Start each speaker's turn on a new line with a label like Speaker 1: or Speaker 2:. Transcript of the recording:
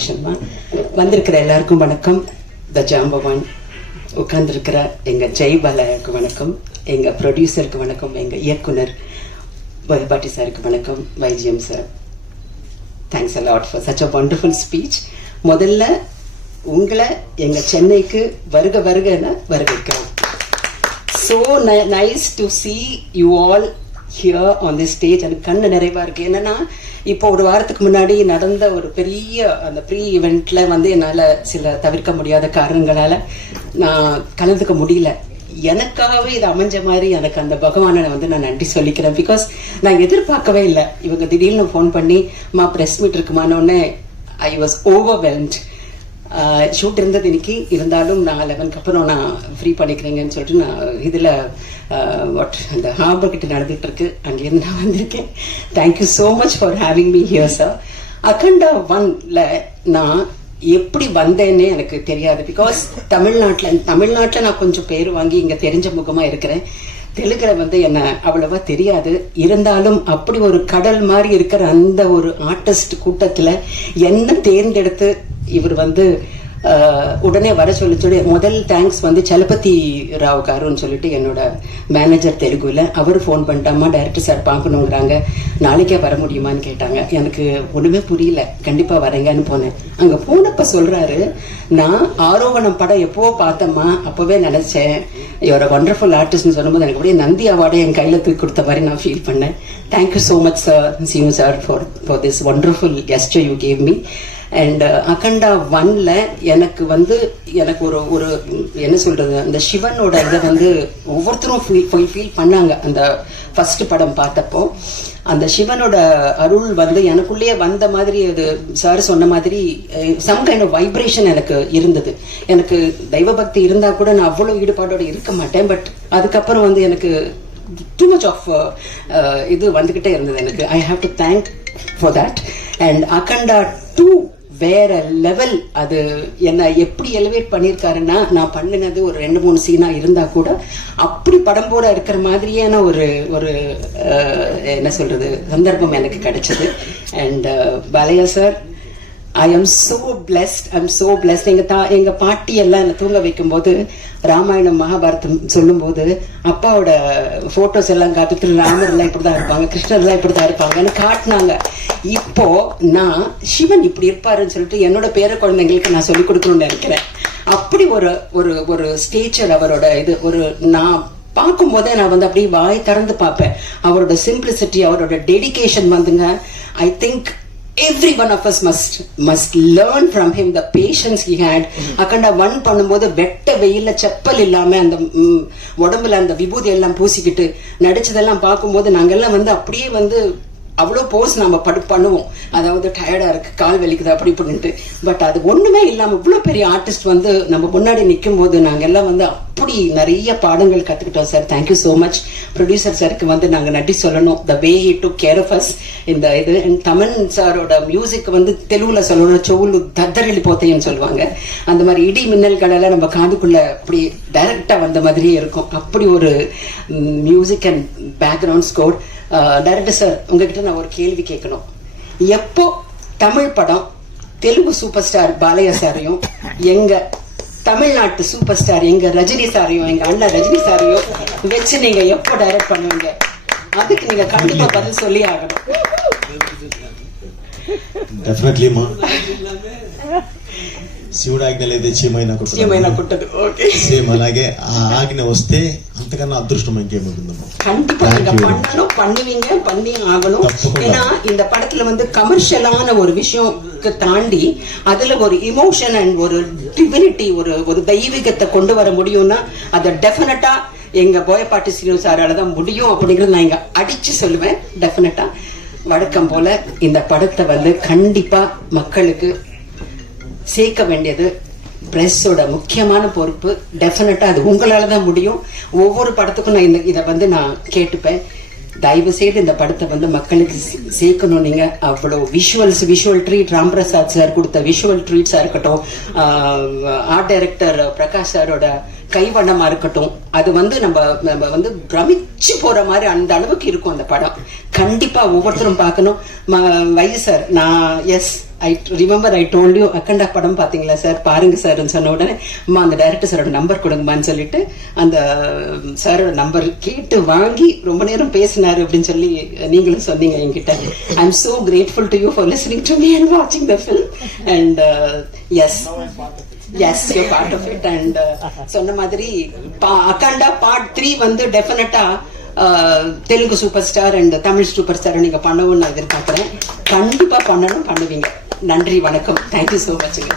Speaker 1: Introduction தான். வந்திருக்கிற எல்லாருக்கும் வணக்கம். த ஜாம்பவான் உட்கார்ந்துருக்கிற எங்கள் ஜெய்பாலாவுக்கு வணக்கம். எங்கள் ப்ரொடியூசருக்கு வணக்கம். எங்கள் இயக்குனர் பாட்டி சாருக்கு வணக்கம். YGM sir thanks a lot for such a wonderful speech முதல்ல உங்களை எங்கள் சென்னைக்கு வருக வருகன்னு வரவேற்கிறோம். So nice to see you all here on the stage எனக்கு கண்ணு நிறைவா இருக்கு. என்னன்னா இப்போ ஒரு வாரத்துக்கு முன்னாடி நடந்த ஒரு பெரிய அந்த ப்ரீ ஈவெண்ட்ல வந்து என்னால சில தவிர்க்க முடியாத காரணங்களால நான் கலந்துக்க முடியல. எனக்காகவே இது அமைஞ்ச மாதிரி எனக்கு அந்த பகவானை வந்து நான் நன்றி சொல்லிக்கிறேன். பிகாஸ் நான் எதிர்பார்க்கவே இல்லை. இவங்க திடீர்னு ஃபோன் பண்ணி மா ப்ரெஸ் மீட் இருக்குமானோடனே ஐ வாஸ் ஓவர்வெல்ம்ட் ஷூட் இருந்தது இன்னைக்கு. இருந்தாலும் நான் லெவனுக்கு அப்புறம் நான் ஃப்ரீ பண்ணிக்கிறேங்கன்னு சொல்லிட்டு நான் இதில் வாட் அந்த ஹாபர் கிட்ட நடந்துட்டு இருக்கு. அங்கேருந்து நான் வந்திருக்கேன். Thank you so much for having me here sir Akhanda ஒன்ல நான் எப்படி வந்தேன்னே எனக்கு தெரியாது. பிகாஸ் தமிழ்நாட்டில் தமிழ்நாட்டில் நான் கொஞ்சம் பேர் வாங்கி இங்கே தெரிஞ்ச முகமாக இருக்கிறேன். தெலுங்குல வந்து என்ன அவ்வளவா தெரியாது. இருந்தாலும் அப்படி ஒரு கடல் மாதிரி இருக்கிற அந்த ஒரு ஆர்டிஸ்ட் கூட்டத்துல என்ன தேர்ந்தெடுத்து இவர் வந்து உடனே வர சொல்லி சொல்லி முதல் தேங்க்ஸ் வந்து சலபதி ராவ் காருன்னு சொல்லிட்டு என்னோட மேனேஜர் தெலுங்குல அவர் ஃபோன் பண்ணிட்டாமா டைரக்டர் சார் பார்க்கணுங்கிறாங்க நாளைக்கே வர முடியுமான்னு கேட்டாங்க. எனக்கு ஒண்ணுமே புரியல. கண்டிப்பா வரேங்கன்னு போனேன். அங்க போனப்ப சொல்றாரு நான் ஆரோகணம் படம் எப்போ பார்த்தம்மா? அப்பவே நினைச்சேன். இவரோட ஒண்டர்ஃபுல் ஆர்டிஸ்ட்னு சொல்லும்போது எனக்கு அப்படியே நந்தி அவார்டை என் கையில தூக்கி கொடுத்த மாதிரி நான் ஃபீல் பண்ணேன். Thank you so much sir see you sir for for this wonderful guest you gave me and Akhanda ஒன்ல எனக்கு வந்து எனக்கு ஒரு ஒரு என்ன சொல்றது அந்த சிவனோட இதை வந்து ஒவ்வொருத்தரும் ஃபீல் ஃபீல் பண்ணாங்க. அந்த ஃபர்ஸ்ட் படம் பார்த்தப்போ அந்த சிவனோட அருள் வந்து எனக்குள்ளேயே வந்த மாதிரி அது சார் சொன்ன மாதிரி சம் கைண்ட் ஆஃப் வைப்ரேஷன் எனக்கு இருந்தது. எனக்கு தெய்வ பக்தி இருந்தால் கூட நான் அவ்வளோ ஈடுபாடோடு இருக்க மாட்டேன். பட் அதுக்கப்புறம் வந்து எனக்கு டூ மச் ஆஃப் இது வந்துக்கிட்டே இருந்தது எனக்கு. I have to thank for that and Akhanda two வேற லெவல் அது என்ன எப்படி எலிவேட் பண்ணியிருக்காருன்னா நான் பண்ணினது ஒரு ரெண்டு மூணு சீனாக இருந்தால் கூட அப்படி படம் போட இருக்கிற மாதிரியான ஒரு ஒரு என்ன சொல்கிறது சந்தர்ப்பம் எனக்கு கிடைச்சது. And Balayya sir I am so blessed I am so blessed எங்க தா எங்க பாட்டி எல்லாம் என்னை தூங்க வைக்கும்போது ராமாயணம் மகாபாரதம் சொல்லும்போது அப்பாவோட போட்டோஸ் எல்லாம் காட்டுட்டு ராமர் எல்லாம் இப்படிதான் இருப்பாங்க கிருஷ்ணர் எல்லாம் இப்படிதான் இருப்பாங்கன்னு காட்டினாங்க. இப்போ நான் சிவன் இப்படி இருப்பாருன்னு சொல்லிட்டு என்னோட பேர குழந்தைங்களுக்கு நான் சொல்லி கொடுக்கணும்னு நினைக்கிறேன். அப்படி ஒரு ஒரு ஒரு ஸ்டேச்சர் அவரோட இது ஒரு நான் பார்க்கும் போதே நான் வந்து அப்படியே வாய் திறந்து பார்ப்பேன். அவரோட சிம்பிளிசிட்டி அவரோட டெடிகேஷன் வந்துங்க. I think every one of us must must learn from him the passion he had Akhanda one பண்ணும்போது வெட்ட வெயில்ல செப்பல் இல்லாம அந்த உடம்புல அந்த விபூதி எல்லாம் பூசிக்கிட்டு நடிச்சதெல்லாம் பார்க்கும்போது நாங்கெல்லாம் வந்து அப்படியே வந்து அவ்வளோ போஸ் நம்ம படு பண்ணுவோம். அதாவது டயர்டா இருக்கு கால் வலிக்குது அப்படி இப்படின்ட்டு. பட் அது ஒண்ணுமே இல்லாம இவ்வளோ பெரிய ஆர்டிஸ்ட் வந்து நம்ம முன்னாடி நிற்கும் போது நாங்கெல்லாம் வந்து அப்படி நிறைய பாடங்கள் கத்துக்கிட்டோம் sir thank you so much producer சாருக்கு வந்து நாங்க நன்றி சொல்லணும். The way he to care of us இந்த இது தமிழ் தமன் சாரோட மியூசிக் வந்து தெலுங்குல சொல்லணும். சோலு தத்தரிலி போத்தைன்னு சொல்லுவாங்க. அந்த மாதிரி இடி மின்னல்களெல்லாம் நம்ம காதுக்குள்ள அப்படி டைரக்டா வந்த மாதிரியே இருக்கும். அப்படி ஒரு music and background score director sir உங்ககிட்ட நான் ஒரு கேள்வி கேட்கணும். எப்போ தமிழ் படம் தெலுங்கு சூப்பர் ஸ்டார் பாலையா சாரையும் எங்க தமிழ்நாட்டு சூப்பர் ஸ்டார் எங்க ரஜினி சாரையும் எங்க அண்ணா ரஜினி சாரையும் வச்சு நீங்க எப்போ டைரக்ட் பண்ணுவீங்க? அதுக்கு நீங்க கண்டிப்பா பதில் சொல்லி ஆகணும்.
Speaker 2: டெஃபினெட்லிமா శివుడు ఆజ్ఞలైతే చీమైన
Speaker 1: చీమైన కుట్టదు ఓకే
Speaker 2: సేమ్ అలాగే ఆ ఆజ్ఞ వస్తే అంతకన్నా అదృష్టం ఇంకేముంటుందమ్మా கண்டிப்பாக
Speaker 1: பண்ணணும் பண்ணுவீங்க பண்ணி ஆகணும் ஏன்னா இந்த படத்துல வந்து கமர்ஷியலான ஒரு விஷயம்க்கு தாண்டி அதுல ஒரு இமோஷன் அண்ட் ஒரு டிவினிட்டி ஒரு ஒரு தெய்வீகத்தை கொண்டு வர முடியும்னா அதை டெஃபினட்டா எங்க போயப்பாட்டு சீரியல் சாரால தான் முடியும் அப்படிங்கறது நான் இங்க அடிச்சு சொல்லுவேன் டெஃபினட்டா வழக்கம் போல இந்த படத்தை வந்து கண்டிப்பா மக்களுக்கு சேர்க்க வேண்டியது பிரஸ்ஸோட முக்கியமான பொறுப்பு. டெஃபினட்டா அது உங்களால தான் முடியும். ஒவ்வொரு படத்துக்கும் நான் இந்த இதை வந்து நான் கேட்டுப்பேன். தயவு செய்து இந்த படத்தை வந்து மக்களுக்கு சே- சேர்க்கணும். நீங்க அவ்வளோ visuals visual treat Ramprasad sir கொடுத்த விஷுவல் ட்ரீட்ஸா இருக்கட்டும் ஆர்ட் டைரக்டர் பிரகாஷ் சாரோட கைவண்ணமா இருக்கட்டும் அது வந்து நம்ம நம்ம வந்து பிரமிச்சு போற மாதிரி அந்த அளவுக்கு இருக்கும் அந்த படம். கண்டிப்பா ஒவ்வொருத்தரும் பார்க்கணும். வயசு சார் நான் yes I remember I told you Akhanda படம் பாத்தீங்களா சார் பாருங்க சார்னு சொன்ன உடனே அம்மா அந்த டைரக்டர் சாரோட நம்பர் கொடுங்கம்மான்னு சொல்லிட்டு அந்த சாரோட நம்பர் கேட்டு வாங்கி ரொம்ப நேரம் பேசினாரு அப்படின்னு சொல்லி நீங்களும் சொன்னீங்க என்கிட்ட. I am so grateful to you for listening to me and வாட்சிங் the film and yes yes you part of it and சொன்ன மாதிரி பா- அக்கண்டா பார்ட் த்ரீ வந்து டெஃபினட்டா Telugu super star and Tamil super star நீங்க பண்ணவும் நான் எதிர்பார்க்குறேன். கண்டிப்பா பண்ணணும் பண்ணுவீங்க. நன்றி வணக்கம். Thank you so மச்சுங்க